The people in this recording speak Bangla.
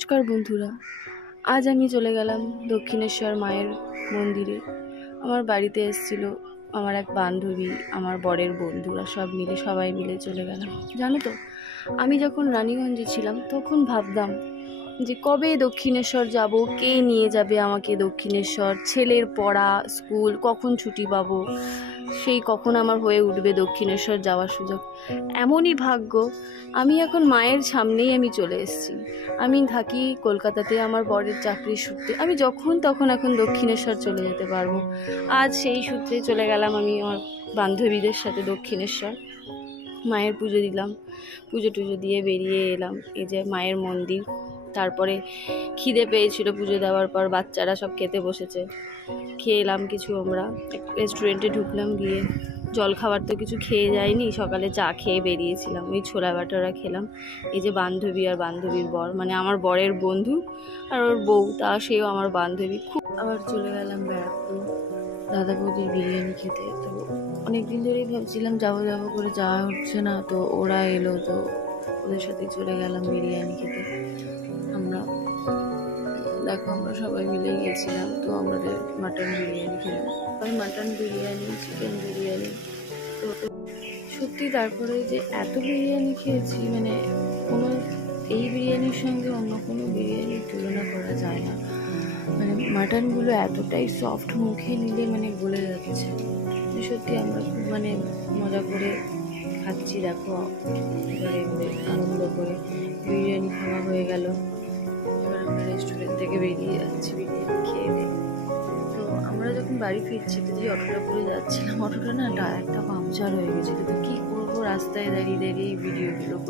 নমস্কার বন্ধুরা, আজ আমি চলে গেলাম দক্ষিণেশ্বর মায়ের মন্দিরে। আমার বাড়িতে এসেছিল আমার এক বান্ধবী, আমার বরের বন্ধুরা সবাই মিলে চলে গেলাম। জানো তো, আমি যখন রানীগঞ্জে ছিলাম তখন ভাবতাম যে কবে দক্ষিণেশ্বর যাব, কে নিয়ে যাবে আমাকে দক্ষিণেশ্বর, ছেলের পড়া স্কুল কখন ছুটি পাবো, সেই কখন আমার হয়ে উঠবে দক্ষিণেশ্বর যাওয়ার সুযোগ। এমনই ভাগ্য, আমি এখন মায়ের সামনেই আমি চলে এসেছি। আমি থাকি কলকাতাতে, আমার বরের চাকরির সূত্রে আমি যখন তখন এখন দক্ষিণেশ্বর চলে যেতে পারবো। আজ সেই সূত্রে চলে গেলাম আমি আমার বান্ধবীদের সাথে দক্ষিণেশ্বর। মায়ের পুজো দিলাম, পুজো টুজো দিয়ে বেরিয়ে এলাম। এই যে মায়ের মন্দির। তারপরে খিদে পেয়েছিল, পুজো দেওয়ার পর বাচ্চারা সব খেতে বসেছে, খেয়ে এলাম কিছু। আমরা রেস্টুরেন্টে ঢুকলাম, গিয়ে জল খাবার তো কিছু খেয়ে যায়নি, সকালে চা খেয়ে বেরিয়েছিলাম, ওই ছোলা বাটারা খেলাম। এই যে বান্ধবী আর বান্ধবীর বর, মানে আমার বরের বন্ধু আর ওর বউ, সেও আমার বান্ধবী। খুব আবার চলে গেলাম ব্যারাকপুর দাদা বৌদির বিরিয়ানি খেতে। তো অনেক দিন ধরেই ভাবছিলাম যাবো যাবো করে, যাওয়া হচ্ছে না, তো ওরা এলো, তো ওদের সাথে চলে গেলাম বিরিয়ানি খেতে। আমরা সবাই মিলে গেছিলাম, তো আমাদের মাটন বিরিয়ানি খেলাম, মাটন বিরিয়ানি, চিকেন বিরিয়ানি। তো সত্যি তারপরে যে এত বিরিয়ানি খেয়েছি, মানে কোনো এই বিরিয়ানির সঙ্গে অন্য কোনো বিরিয়ানির তুলনা করা যায় না। মানে মাটনগুলো এতটাই সফট, মুখে নিলে মানে গলে যাচ্ছে। সত্যি আমরা খুব মজা করে খাচ্ছি। দেখো, এবারে আনন্দ করে বিরিয়ানি খাওয়া হয়ে গেল। এবার আমরা রেস্টুরেন্ট থেকে বেরিয়ে যাচ্ছি বিরিয়ানি খেয়ে দিয়ে। তো আমরা যখন বাড়ি ফিরছি, তো যে অটোটা করে যাচ্ছিলাম, অটোটা না একটা পাংচার হয়ে গেছিলো। তো কী করবো, রাস্তায় দাঁড়িয়ে দাঁড়িয়ে ভিডিওগুলো করছি।